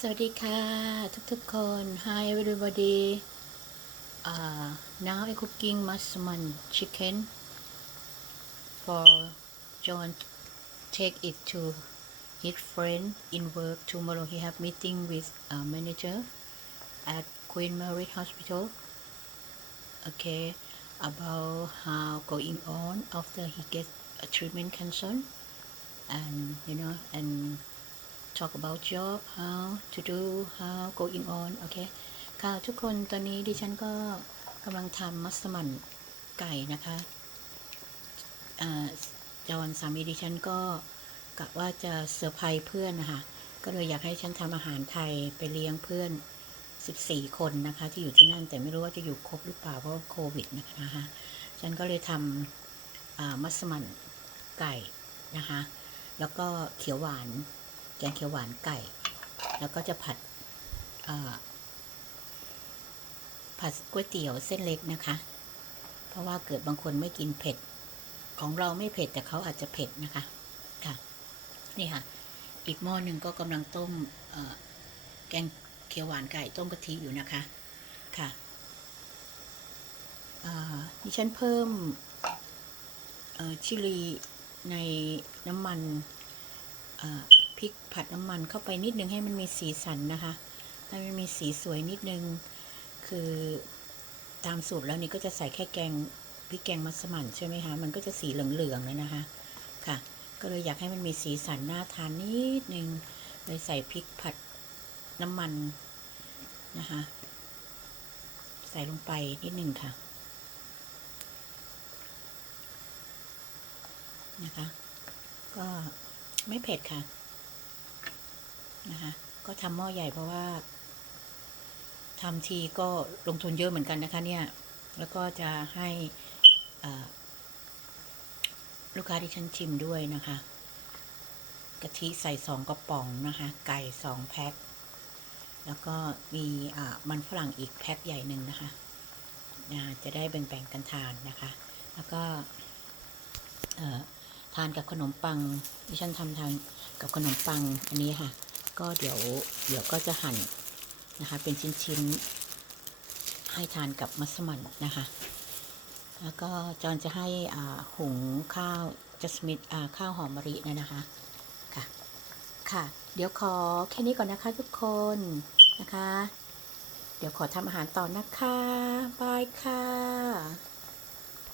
สวัสดีค่ะ ทุกๆคน Hi everybody uh, now I cooking massaman chicken for John take it to his friend in work tomorrow he have meeting with a manager at Queen Mary Hospital okay about how going on after he get a treatment cancer and you know and talk about job how to do how going on โอเคค่ะทุกคนตอนนี้ดิฉันก็กำลังทำมัสมั่นไก่นะคะอ่าจอนสามีดิฉันก็กะว่าจะเซอร์ไพรส์เพื่อนนะคะก็เลยอยากให้ฉันทำอาหารไทยไปเลี้ยงเพื่อน 14 คนนะคะ ที่อยู่ที่นั่นแต่ไม่รู้ว่าจะอยู่ครบหรือเปล่าเพราะโควิดนะคะฉันก็เลยทำมัสมั่นไก่นะคะ แล้วก็เขียวหวาน แกงเขียวหวานไก่ แล้วก็จะผัดผัดก๋วยเตี๋ยวเส้นเล็กนะคะ เพราะว่าเกิดบางคนไม่กินเผ็ด ของเราไม่เผ็ดแต่เขาอาจจะเผ็ดนะคะค่ะนี่ค่ะ อีกหม้อหนึ่งก็กำลังต้มแกงเขียวหวานไก่ต้มกะทิอยู่นะคะค่ะอ่าดิฉันเพิ่มชิลีในน้ำมัน พริกผัดน้ำมันเข้าไปนิดนึงให้มันมีสีสันนะคะให้มันมีสีสวยนิดนึง คือตามสูตรแล้วนี่ก็จะใส่แค่แกงพริกแกงมัสมั่นใช่ไหมคะ มันก็จะสีเหลืองๆเลยนะคะ ค่ะ ก็เลยอยากให้มันมีสีสันน่าทานนิดนึงเลยใส่พริกผัดน้ำมันนะคะ ใส่ลงไปนิดนึงค่ะนะคะ ก็ไม่เผ็ดค่ะ นะคะก็ทำหม้อใหญ่เพราะว่าทำทีก็ลงทุนเยอะเหมือนกันนะคะเนี่ย แล้วก็จะให้ลูกค้าที่ฉันชิมด้วยนะคะ กะทิใส่สองกระป๋องนะคะ ไก่สองแพ็ค แล้วก็มีมันฝรั่งอีกแพ็คใหญ่หนึ่งนะคะ จะได้แบ่งๆกันทานนะคะ แล้วก็ทานกับขนมปังที่ฉันทำทานกับขนมปังอันนี้ค่ะ ก็เดี๋ยวเดี๋ยวก็จะหั่นนะคะ เป็นชิ้นๆ ให้ทานกับมัสมั่นนะคะ แล้วก็จอนจะให้หุงข้าวจัสมิดข้าวหอมมะลิเนี่ยนะคะค่ะค่ะ เดี๋ยวขอแค่นี้ก่อนนะคะทุกคนนะคะ เดี๋ยวขอทำอาหารต่อนะคะ บายค่ะ